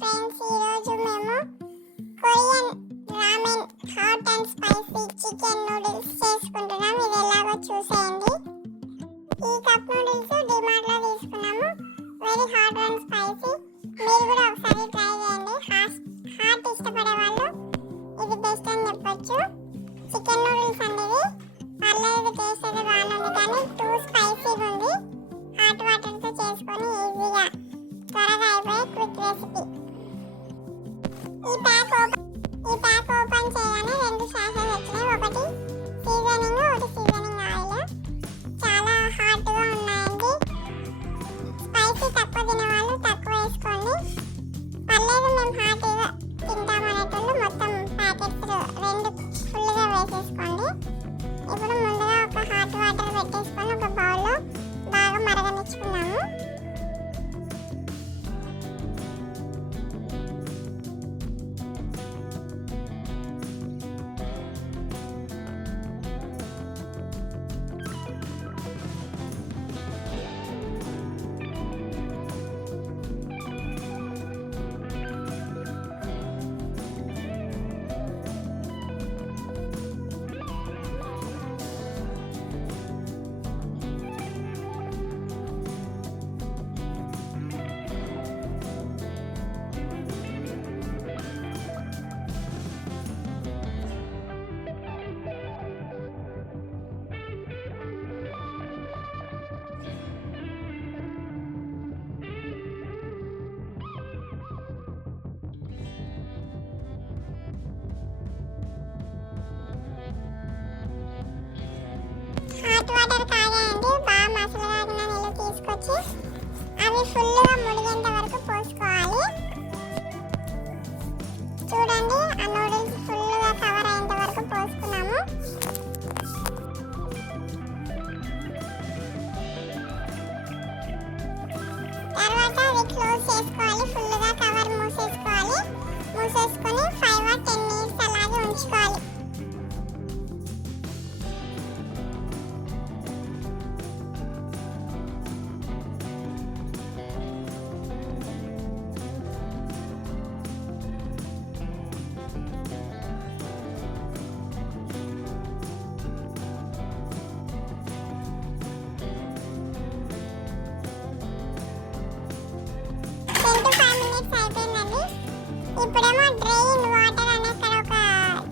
Friends, ఈరోజు మేము Korean ramen hot and spicy chicken noodles చేసుకుంటున్నాం. ఇది ఎలాగో చూసేయండి. ఈ కప్ నూడిల్స్ డిమార్ట్లో తీసుకున్నాము. Very hot and spicy. మీరు కూడా ఒకసారి ట్రై చేయండి. హాట్ ఇష్టపడే వాళ్ళు ఇది బెస్ట్ అని చెప్పొచ్చు. చికెన్ నూడిల్స్ అనేది పర్లేదు, టేస్ట్ అయితే బాగానే ఉంది, కానీ టూ స్పైసీగా ఉంది. హాట్ వాటర్తో చేసుకొని ఈజీగా త్వరగా అయిపోయే క్విక్ రెసిపీ. ఈ ప్యాక్ ఓపెన్ చేయగానే రెండు సాసెస్ వచ్చినాయి. ఒకటి సీజనింగ్, ఒకటి సీజనింగ్ ఆయిల్. చాలా హాట్గా ఉన్నాయండి. స్పైసీ తక్కువ తినే వాళ్ళు తక్కువ వేసుకోండి. పర్లేదు, మేము హాట్గా తింటామనేటోళ్ళు మొత్తం ప్యాకెట్స్ రెండు ఫుల్గా వేసేసుకోండి. ఇప్పుడు ముందుగా ఒక హాట్ వాటర్ పెట్టేసుకొని ఒక బౌల్లో బాగా మరగనిచ్చుకున్నాము. Hot water కాగాయండి. బాగా మసాలా కాగిన నీళ్ళు తీసుకొచ్చి అవి ఫుల్గా మునిగేంత వరకు పోసుకోవాలి. చూడండి, ఆ నూడిల్స్ ఫుల్గా కవర్ అయ్యేంత వరకు పోసుకున్నాము. తర్వాత అవి క్లోజ్ చేసుకోవాలి. ఫుల్గా కవర్ మూసేసుకోవాలి. మూసేసుకొని 5 or 10 minutes అలాగే ఉంచుకోవాలి. ఇప్పుడేమో డ్రైన్ వాటర్ అనే అక్కడ ఒక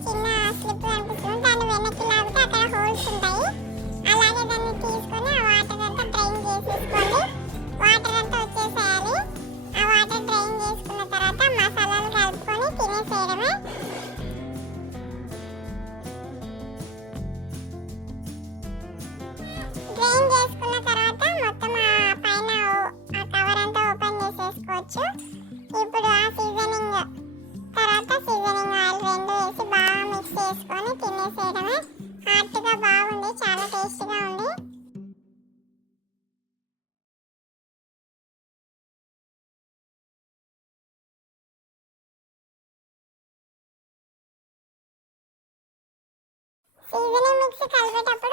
చిన్న స్లిప్ కనిపిస్తుంది. దాన్ని వెనక్కి లాగితే అక్కడ హోల్స్ ఉంటాయి. అలాగే దాన్ని తీసుకొని ఆ వాటర్ అంతా డ్రైన్ చేసేసుకోండి. వాటర్ అంతా వచ్చేసేయాలి. ఆ వాటర్ డ్రైన్ చేసుకున్న తర్వాత మసాలాలు కలుపుకొని తినేసేయడమే. డ్రైన్ చేసుకున్న తర్వాత మొత్తం ఆ పైన ఆ కవర్ అంతా ఓపెన్ చేసేసుకోవచ్చు. ఇప్పుడు ఆ సీజనింగ్ తర్వాత సీజనింగ్ ఆయిల్ రెండు వేసి బాగా మిక్స్ చేసుకొని తినేసేయడమే. హాట్గా బాగుంది, చాలా టేస్టీగా ఉంది. సీజనింగ్ మిక్స్ కలిపేటప్పుడు